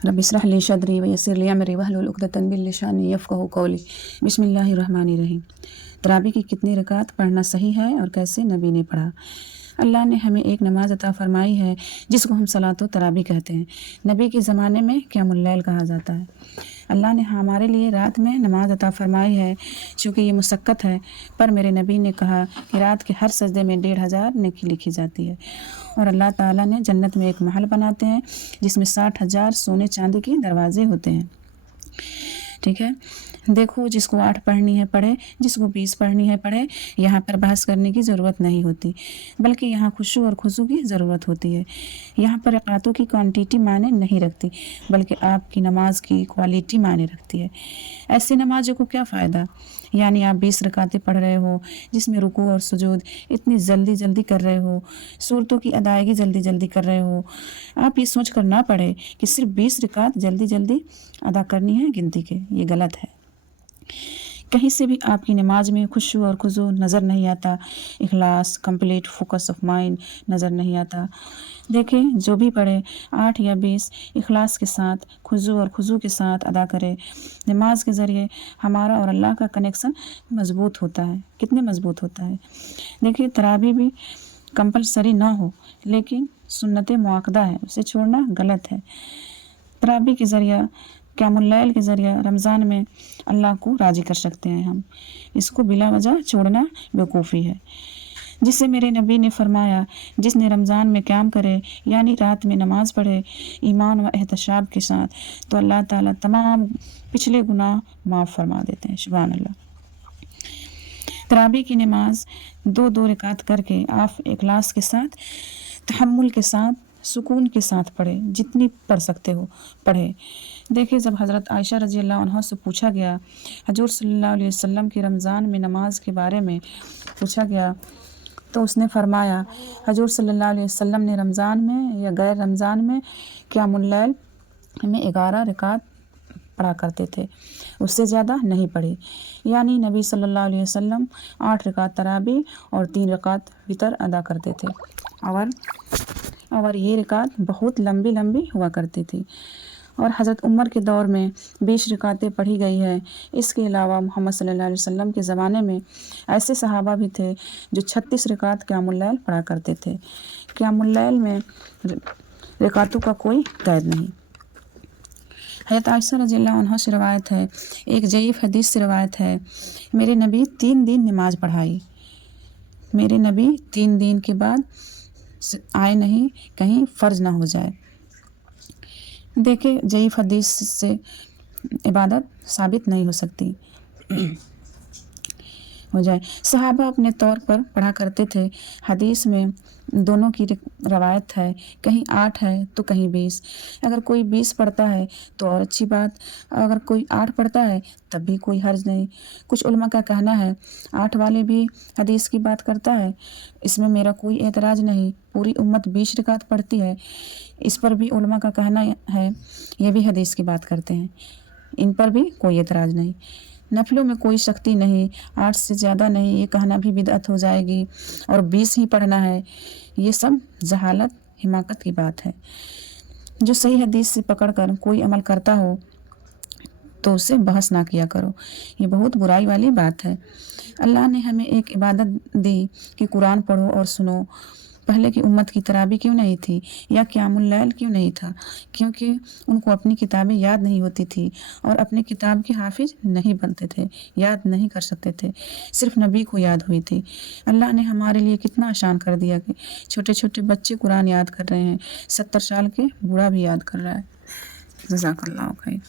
रब इश्रह ली सदरी वयस्सिर ली अमरी वहलुल उक़दतन मिन लिसानी यफ़क़हू क़ौली। बिस्मिल्लाहिर्रहमानिर्रहीम। तरावी की कितनी रकात पढ़ना सही है और कैसे नबी ने पढ़ा। अल्लाह ने हमें एक नमाज अता फरमाई है जिसको हम सलातो तरावी कहते हैं। नबी के ज़माने में क़ियामुल लैल कहा जाता है। अल्लाह ने हमारे लिए रात में नमाज अता फरमाई है चूँकि ये मुशक्क़त है, पर मेरे नबी ने कहा कि रात के हर सजदे में 1500 नेकी लिखी जाती है। और अल्लाह ताला ने जन्नत में एक महल बनाते हैं जिसमें 60,000 सोने चांदी के दरवाजे होते हैं। ठीक है, देखो जिसको 8 पढ़नी है पढ़े, जिसको 20 पढ़नी है पढ़े। यहाँ पर बहस करने की ज़रूरत नहीं होती, बल्कि यहाँ खुशू और खुशू की ज़रूरत होती है। यहाँ पर रकातों की क्वांटिटी मायने नहीं रखती, बल्कि आपकी नमाज की क्वालिटी मायने रखती है। ऐसी नमाजों को क्या फ़ायदा, यानी आप 20 रकातें पढ़ रहे हो जिसमें रुकू और सुजूद इतनी जल्दी जल्दी कर रहे हो, सूरतों की अदायगी जल्दी जल्दी कर रहे हो। आप ये सोच कर ना पढ़े कि सिर्फ 20 रकात जल्दी जल्दी अदा करनी है गिनती के, ये गलत है। कहीं से भी आपकी नमाज में खुशू और खुजू नज़र नहीं आता, इखलास, कंप्लीट फोकस ऑफ माइंड नज़र नहीं आता। देखें, जो भी पढ़े 8 या 20 इखलास के साथ, खुजू और खुजू के साथ अदा करे। नमाज के ज़रिए हमारा और अल्लाह का कनेक्शन मज़बूत होता है। कितने मज़बूत होता है। देखिए, तरावी भी कंपलसरी ना हो, लेकिन सुन्नत मुआक्कदा है, उसे छोड़ना गलत है। तरावी के ज़रिए, क़ियामुल लैल के ज़रिए रमज़ान में अल्लाह को राज़ी कर सकते हैं हम। इसको बिला वजह छोड़ना बेवकूफ़ी है। जिससे मेरे नबी ने फरमाया, जिसने रमज़ान में क़याम करे यानी रात में नमाज पढ़े ईमान व एहतसाब के साथ, तो अल्लाह ताला तमाम पिछले गुनाह माफ़ फरमा देते हैं। सुभान अल्लाह। तरावी की नमाज 2-2 रकात करके आप इखलास के साथ, तहम्मुल के साथ, सुकून के साथ पढ़े, जितनी पढ़ सकते हो पढ़े। देखिए, जब हज़रत आयशा रज़ी अल्लाह अन्हा से पूछा गया, हजूर सल्लल्लाहु अलैहि वसल्लम की रमज़ान में नमाज के बारे में पूछा गया, तो उसने फरमाया, हजूर सल्लल्लाहु अलैहि वसल्लम ने रमज़ान में या गैर रमज़ान में क़ियामुल लैल में 11 रकात पढ़ा करते थे, उससे ज़्यादा नहीं पढ़ी। यानी नबी सल्लल्लाहु अलैहि वसल्लम 8 रकात तरावी और 3 रकात वितर अदा करते थे। और ये रकात बहुत लंबी लंबी हुआ करती थी। और हज़रत उमर के दौर में 20 रकातें पढ़ी गई है। इसके अलावा मोहम्मद सल्लल्लाहु अलैहि वसल्लम के ज़माने में ऐसे सहाबा भी थे जो 36 रकात क़ियामुल लैल पढ़ा करते थे। क़ियामुल लैल में रकातों का कोई कैद नहीं। हज़रत आयशा रज़ियल्लाहु अन्हा से रवायत है, एक ज़ईफ़ हदीस से रवायत है, मेरे नबी 3 दिन नमाज पढ़ाई। मेरे नबी 3 दिन के बाद आए नहीं, कहीं फ़र्ज ना हो जाए। देखे, ज़ईफ़ हदीस से इबादत साबित नहीं हो सकती हो जाए। सहाबा अपने तौर पर पढ़ा करते थे। हदीस में दोनों की रवायत है, कहीं 8 है तो कहीं 20। अगर कोई 20 पढ़ता है तो और अच्छी बात, अगर कोई 8 पढ़ता है तब भी कोई हर्ज नहीं। कुछ उलमा का कहना है 8 वाले भी हदीस की बात करता है, इसमें मेरा कोई एतराज़ नहीं। पूरी उम्मत 20 रकात पढ़ती है, इस पर भी उलमा का कहना है, ये भी हदीस की बात करते हैं, इन पर भी कोई एतराज़ नहीं। नफलों में कोई सख्ती नहीं, 8 से ज़्यादा नहीं, ये कहना भी बिदअत हो जाएगी। और 20 ही पढ़ना है, ये सब जहालत, हिमाकत की बात है। जो सही हदीस से पकड़कर कोई अमल करता हो तो उससे बहस ना किया करो, ये बहुत बुराई वाली बात है। अल्लाह ने हमें एक इबादत दी कि कुरान पढ़ो और सुनो। पहले की उम्मत की तरावी क्यों नहीं थी या क़ियामुल लैल क्यों नहीं था? क्योंकि उनको अपनी किताबें याद नहीं होती थी और अपनी किताब के हाफिज नहीं बनते थे, याद नहीं कर सकते थे, सिर्फ नबी को याद हुई थी। अल्लाह ने हमारे लिए कितना आसान कर दिया कि छोटे छोटे बच्चे कुरान याद कर रहे हैं, 70 साल के बूढ़ा भी याद कर रहा है। जज़ाकल्लाह खैर।